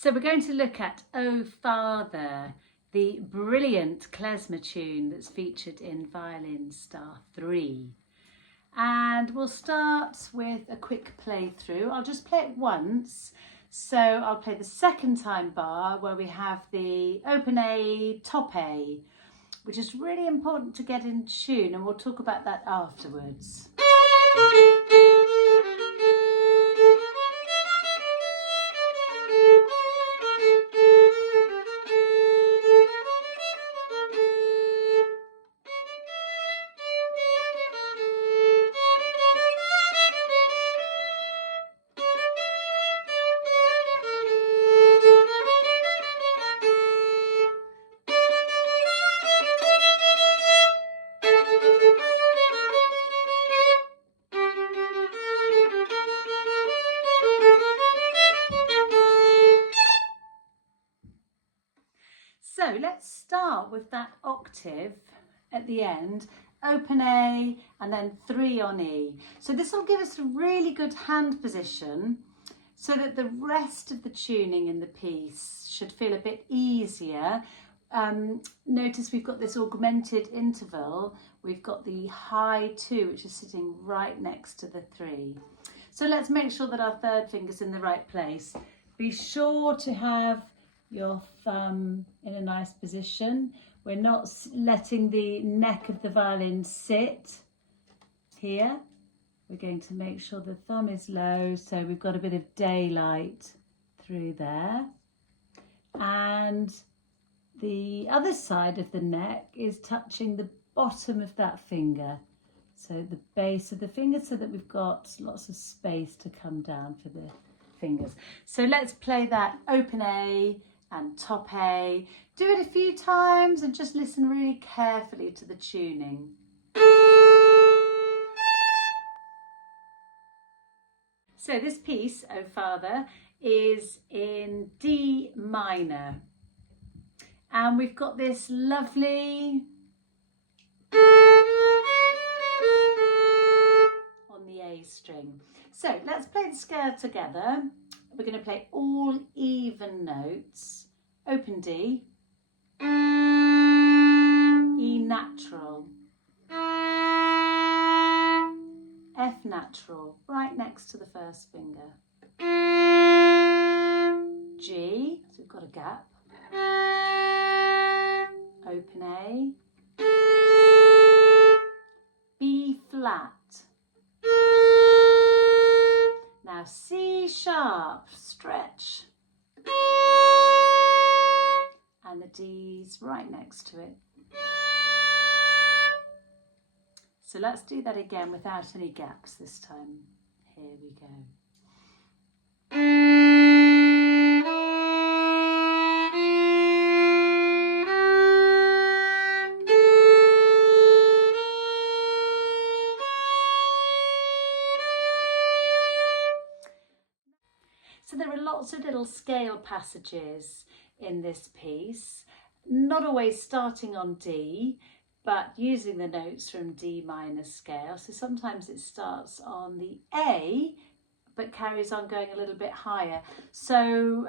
So we're going to look at Oh Father, the brilliant klezmer tune that's featured in Violin Star 3. And we'll start with a quick playthrough. I'll just play it once. So I'll play the second time bar where we have the open A, top A, which is really important to get in tune, and we'll talk about that afterwards. So let's start with that octave at the end, open A and then 3 on E. So this will give us a really good hand position so that the rest of the tuning in the piece should feel a bit easier. Notice we've got this augmented interval. We've got the high 2, which is sitting right next to the 3. So let's make sure that our third finger's in the right place. Be sure to have your thumb in a nice position. We're not letting the neck of the violin sit here. We're going to make sure the thumb is low, so we've got a bit of daylight through there. And the other side of the neck is touching the bottom of that finger. So the base of the finger, so that we've got lots of space to come down for the fingers. So let's play that open A and top A. Do it a few times and just listen really carefully to the tuning. So this piece, Oh Father, is in D minor. And we've got this lovely on the A string. So let's play the scale together. We're going to play all even notes. Open D, E natural, F natural, right next to the first finger, G, so we've got a gap, open A, B flat, now C sharp, stretch, and the D's right next to it. So let's do that again without any gaps this time. Here we go. So there are lots of little scale passages in this piece, not always starting on D, but using the notes from D minor scale. So sometimes it starts on the A, but carries on going a little bit higher. So,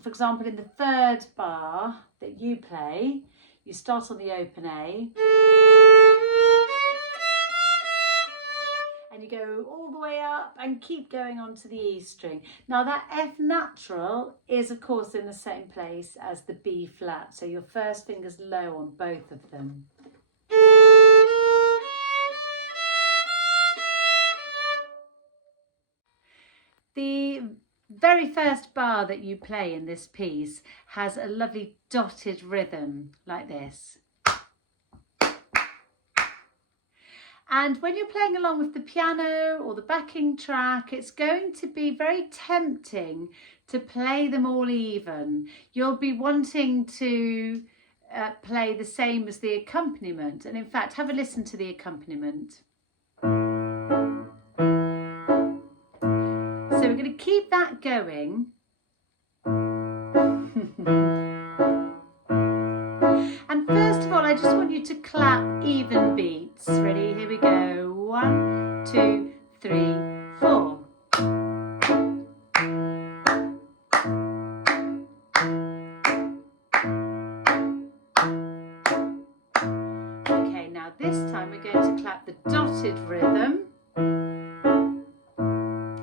for example, in the third bar that you play, you start on the open A, and you go all the way up and keep going on to the E string. Now that F natural is of course in the same place as the B flat, so your first finger's low on both of them. The very first bar that you play in this piece has a lovely dotted rhythm like this. And when you're playing along with the piano or the backing track, it's going to be very tempting to play them all even. You'll be wanting to play the same as the accompaniment. And in fact, have a listen to the accompaniment. So we're going to keep that going. And first of all, I just want you to clap even beats. Ready? Here we go. 1, 2, 3, 4. the dotted rhythm, and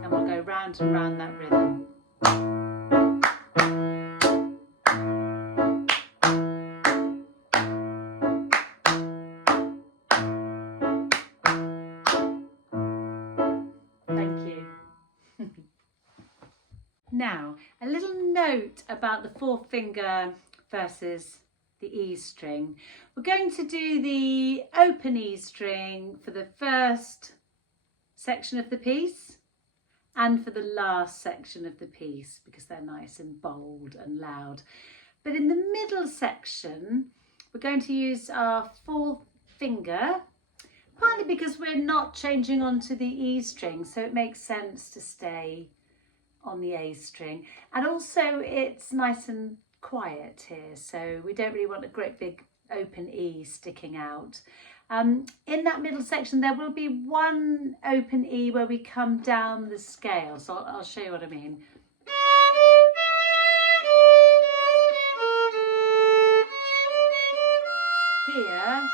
we'll go round and round that rhythm. Thank you. Now, a little note about the fourth finger versus the E string. We're going to do the open E string for the first section of the piece and for the last section of the piece because they're nice and bold and loud. But in the middle section, we're going to use our fourth finger, partly because we're not changing onto the E string, so it makes sense to stay on the A string. And also it's nice and quiet here, so we don't really want a great big open E sticking out. In that middle section there will be one open E where we come down the scale, so I'll show you what I mean. Here,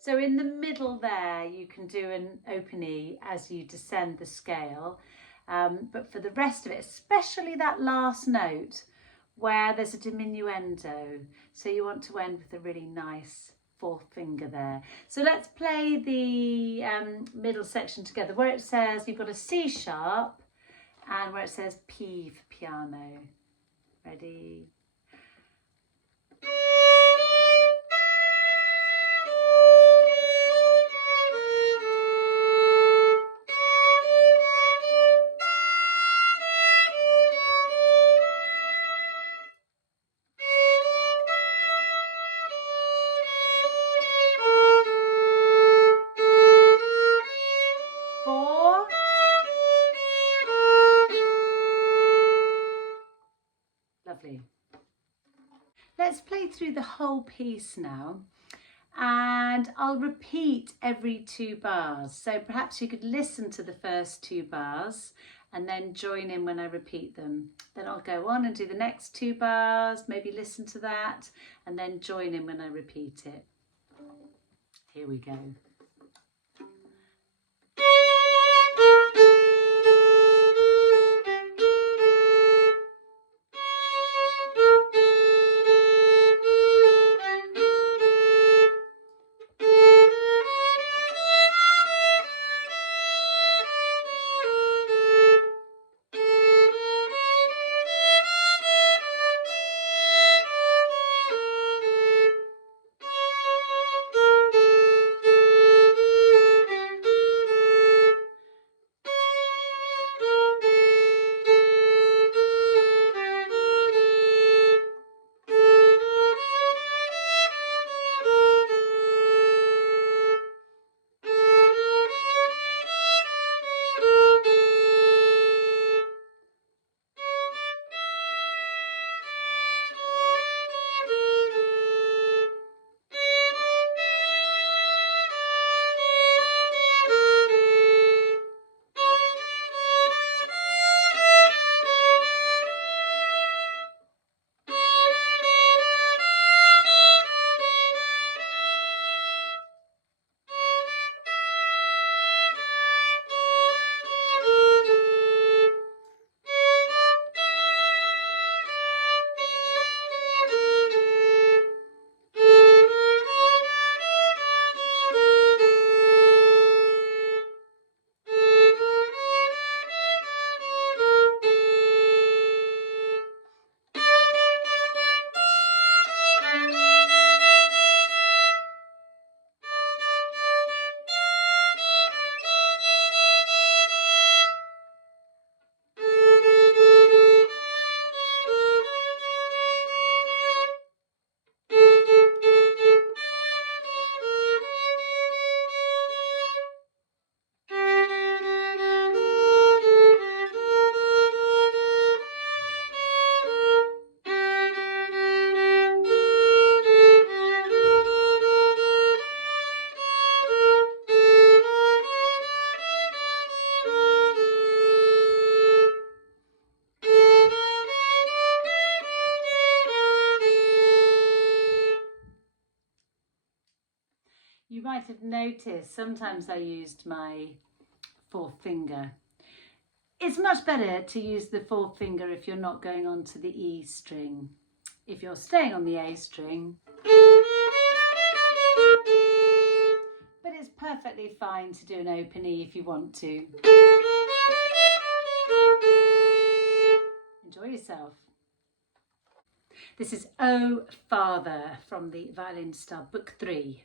so in the middle there you can do an open E as you descend the scale, but for the rest of it, especially that last note where there's a diminuendo, so you want to end with a really nice fourth finger there. So let's play the middle section together, where it says you've got a C sharp and where it says P for piano. Ready? Lovely. Let's play through the whole piece now, and I'll repeat every 2 bars. So perhaps you could listen to the first 2 bars and then join in when I repeat them. Then I'll go on and do the next 2 bars, maybe listen to that, and then join in when I repeat it. Here we go. You might have noticed sometimes I used my fourth finger. It's much better to use the fourth finger if you're not going on to the E string. If you're staying on the A string, but it's perfectly fine to do an open E if you want to. Enjoy yourself. This is O Father from the Violin Star Book 3.